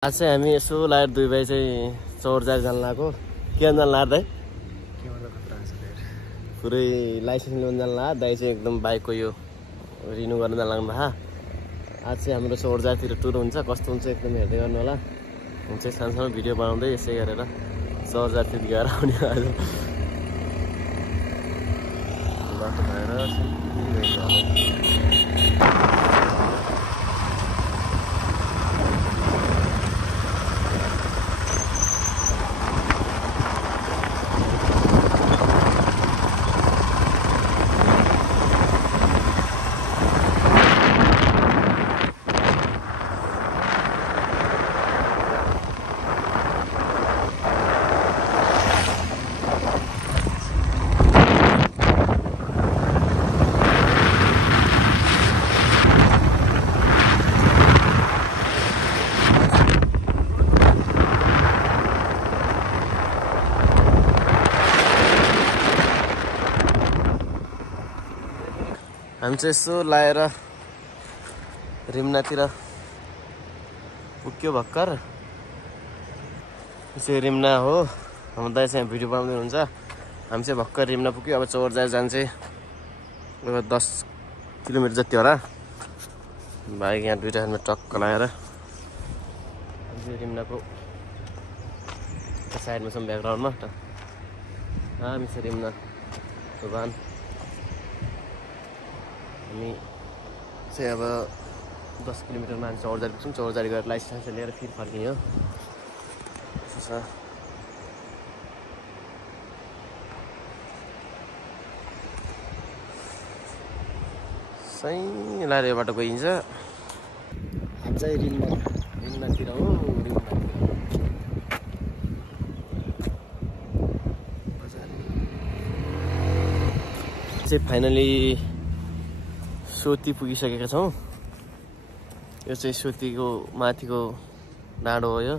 आज चाहिँ हामी यसो लाएर दुई भाइ चाहिँ चौरजार जान लागेको के जान लाग्दा पुरै लाइसेन्स ल्याउन जान लाग्यो दाइ चाहिँ एकदम बाइकको यो रिन्यू गर्न जान लाग्नु भएको आज चाहिँ हाम्रो चौरजारतिर टुर हुन्छ कस्तो हुन्छ एकदम हेर्दै गर्नु होला हुन्छ सानो सानो भिडियो बनाउँदै यसै गरेर चौरजारतिर गएर आउने आज बाटो भएर हामी चाहिँ यसो लाएर रिम्नातिर पुग्यो भर्खर चाहिँ रिम्ना हो हाम्रो दाइ चाहिँ भिडियो बनाउँदै हुन्छ हामी चाहिँ भर्खर रिम्ना पुग्यो अब चौरजार जान चाहिँ 10 किलोमिटर जति होला बाइक यहाँ दुईटा हेलमेट टक्क लगाएर रिम्नाको साइडमा छौँ ब्याकग्राउन्डमा हामी चाहिँ रिम्ना दोकान हामी चाहिँ अब 10 किलोमिटरमा हामी चौरजार पुग्छौँ चौरजार गएर लाइसेन्स लिएर फेरि फर्किने हो सही लाएर यो बाटो गइन्छ हामी चाहिँ रिम्नातिर हो चाहिँ फाइनली सोती पुगिसकेका छौँ यो चाहिँ सोतीको माथिको डाँडो हो यो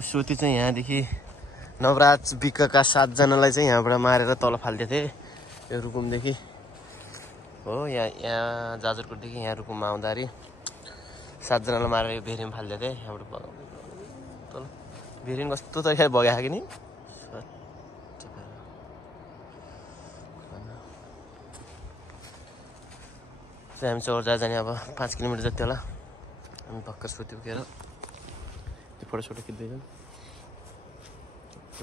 सोती चाहिँ यहाँदेखि नवराज विकका 7 जनालाई चाहिँ यहाँबाट मारेर तल फाल्दै थिए यो रुकुमदेखि हो यहाँ जाजरकोटदेखि यहाँ रुकुममा आउँदाखेरि 7 जनालाई मारेर यो भेरीमा फाल्दै थिए यहाँबाट तल भेरीमा कस्तो तरिकाले बगाएको कि नि हामी चौरजार जाने अब 5 किलोमिटर जति होला हामी भर्खर सोती पुगेर त्यो फोटोसोटो खिच्दैछौँ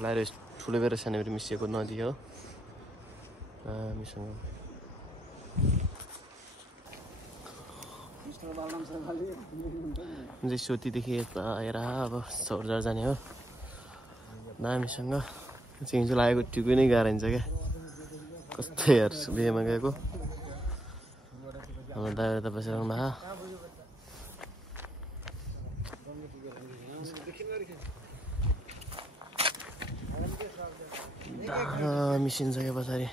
लाएर ठुलो बेर सानोबेर मिसिएको नदी हो हामीसँग सोतीदेखि यता आएर अब चौरजार जाने हो दामीसँग हिजो लागेको टिकै नै गाह्रो हुन्छ क्या कस्तो यार बिहेमा गएको हाम्रो दाइहरू त बसिरहनु भएको मिसिन्छ क्या पछाडि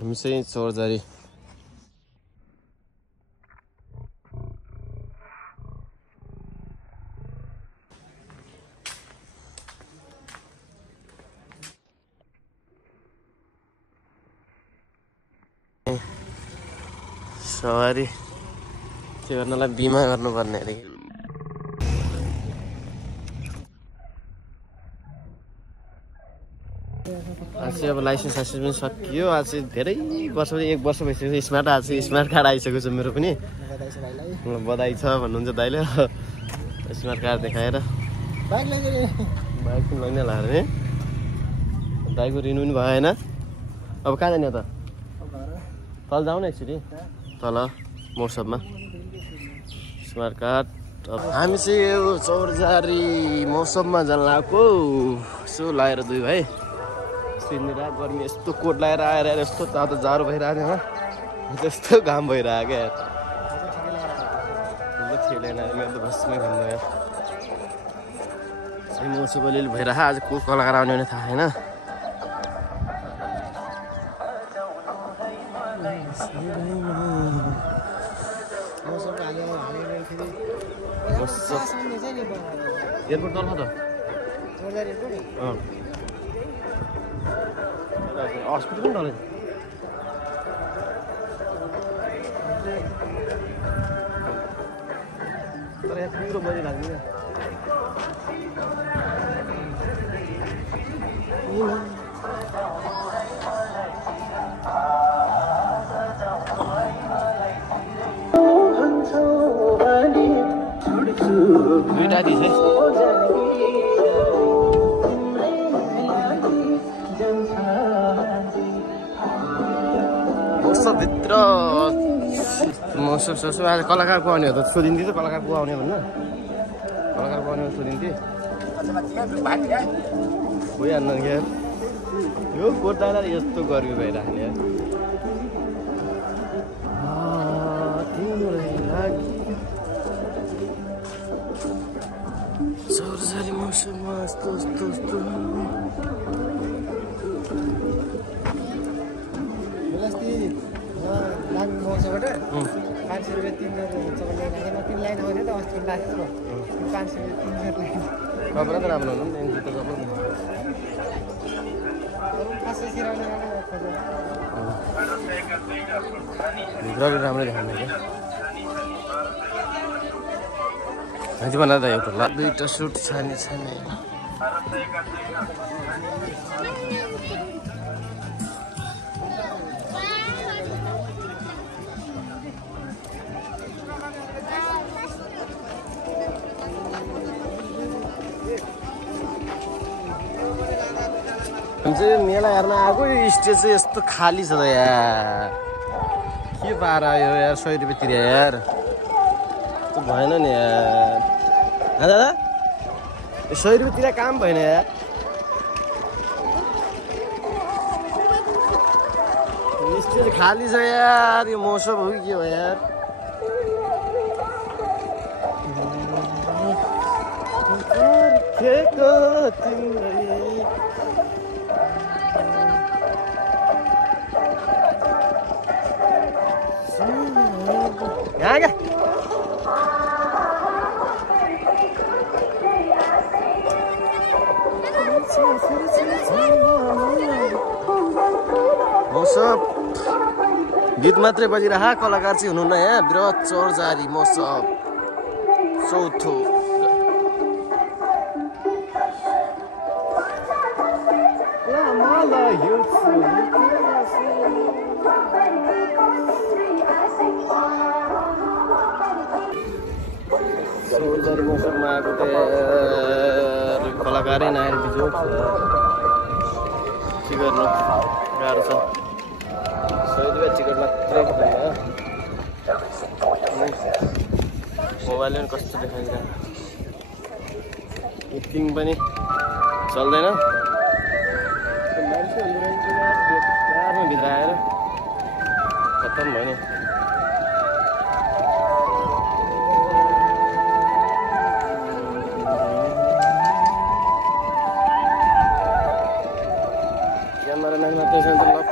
हामी चाहिँ चौरजारी सवारी त्यो गर्नलाई बिमा गर्नुपर्ने अरे आज चाहिँ अब लाइसेन्स पनि सकियो। आज चाहिँ धेरै वर्षपछि 1 वर्ष भइसक्यो स्मार्ट। आज चाहिँ स्मार्ट कार्ड आइसकेको छ मेरो पनि। बधाई छ भन्नुहुन्छ दाइले। स्मार्ट कार्ड देखाएर बाइक पनि लैनै लाग्यो नि। दाइको रिन्यु पनि भएन। अब कहाँ जाने त? तल जाउँ न एकचोटि तल मोर्सपमा स्मार्ट कार्ड। हामी चाहिँ यो चौरजारी मौसममा जान लागेको। यसो लगाएर दुई भाइ सिन्दिरा गर्मी यस्तो कोट लगाएर आएर यस्तो तातो जाडो भइरहेको थियो त्यस्तो घाम भइरहेको क्या थिएन। मेरो त बसमै घाम भयो। मौसम अलिअलि भइरहेको। आज को कलाकार आउने भने थाहा छैन। एयरपोर्ट तल त हस्पिटल पनि तल तर यहाँ पुरो बजी लाग्ने दुईटा दिस है। भित्र मौसम सोच्छु आज कलाकार को आउने हो त सोधिन्थ्यो त कलाकार को आउने भन्न। कलाकार को आउने सोधिन्थ्यो भइहाल्नु क्या। यो कोटालाई यस्तो गर्मी भइराख्ने चौरजारी मौसममा यस्तो यस्तो यस्तो मौसमबाट 500 रुपियाँ 3 लाइन आउने त अस्ति लाग्थ्यो 500 रुपियाँ 3 लाइन कपडा त राम्रो हुनु नि जुत्ता कपडा भित्र पनि राम्रै देखाउने क्या। मान्छे बनाएर एउटा ल दुईवटा सुट छाने छाने चाहिँ मेला हेर्न आएको। स्टेज चाहिँ यस्तो खाली छ त यार के पारा यो यार 100 रुपियाँ तिरे यार त्यो भएन नि यार। दादा 100 रुपियाँ तिर काम भएन यार। स्टेज खाली छ यार। यो मौसम हो कि के हो यार। यहाँ क्या मौसम गीत मात्रै बजिरह कलाकार चाहिँ हुनुहुन्न यहाँ। बृहत चौरजारी मौसम चौथो चौरजारी मौसममा आएको त कलाकारै नआएर बिजोग के गर्नु गाह्रो छ। 100 रुपियाँ टिकट मात्रै मोबाइलले पनि कस्तो देखाइन्छ। बुकिङ पनि चल्दैन। मान्छे भित्र आएर खत्तम भयो नि। क्यामेराम्यान मात्रै छ नि त लक्क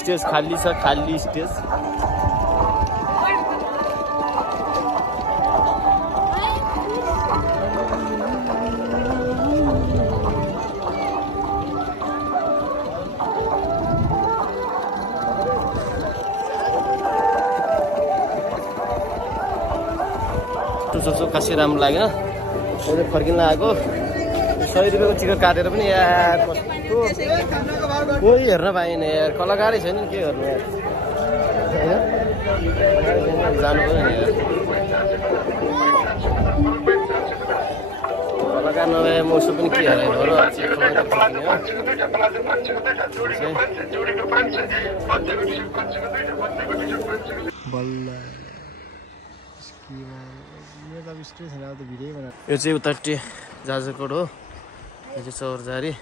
स्टेज खाली छ, खाली स्टेज। सोच्छु खासै राम्रो लाग्यो। फर्किन आएको 100 रुपियाँको टिकट काटेर पनि यार कस्तो कोही हेर्न पाएन यार। कलाकारै छैन के हेर्नु यार, होइन जानु पऱ्यो नि यार। कलाकार नभए म उसो पनि के हेरेन हो र। यो चाहिँ उत्तरटी जाजरकोट हो, यो चाहिँ चौरजारी।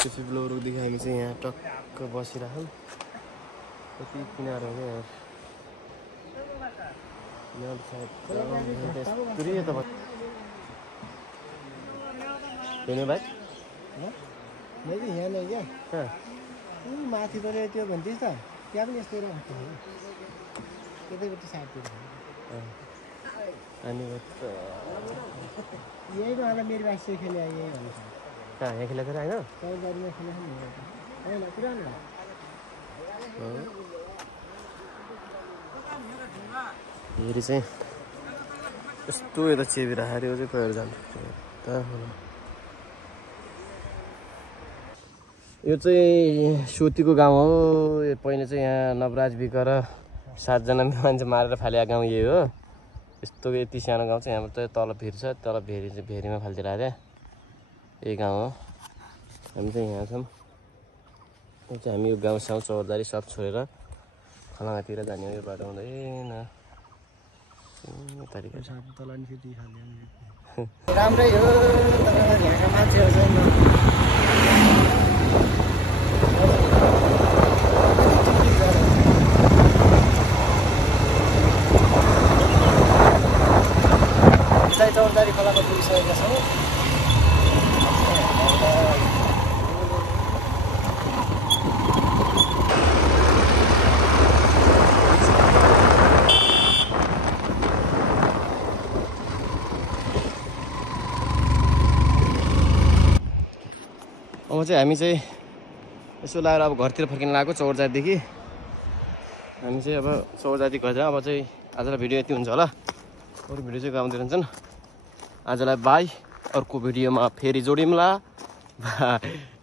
त्यो फ्लोरदेखि हामी चाहिँ यहाँ टक्क बसिराखौँ। कति किनारो हो यार, यहाँ सायद भाइ यहाँ नै क्या माथि पनि त्यो भन्थ्योस् त, त्यहाँ पनि यस्तो त्यतैपट्टि साइडतिर अनि यही मलाई मेरो बासी खेले यही भन्नु कहाँ यहाँ खेलेको होइन चौरबारीमा खेलेको नि होइन पुरानो हेरी चाहिँ यस्तो यता चेपिराखेर चाहिँ गएर जानु। यो चाहिँ सोतीको गाउँ हो। यो पहिला चाहिँ यहाँ नवराज बिक र 7 जना मान्छे मारेर फालेको गाउँ यही हो। यस्तो यति सानो गाउँ चाहिँ हाम्रो त तल भेरी छ, तल भेरीमा फालिदिएर आएर यही गाउँ हो। हामी चाहिँ यहाँ छौँ। यो चाहिँ हामी यो गाउँ साउँ चौरजारी सब छोडेर खलाङातिर जाने हो। यो बाटो हुँदैन तरिका राम्रै हो। यहाँका मान्छेहरू चाहिँ चौरजारी खोलामा पुगिसकेका छौँ। अब चाहिँ हामी चाहिँ यसो लगाएर अब घरतिर फर्किन लागेको चौरजारीदेखि। हामी चाहिँ अब चौरजारी घर अब चाहिँ आजलाई भिडियो यति हुन्छ होला। अरू भिडियो चाहिँ गाउँदै रहन्छन्। आजलाई बाई, अर्को भिडियोमा फेरि जोडिउँला। बाई।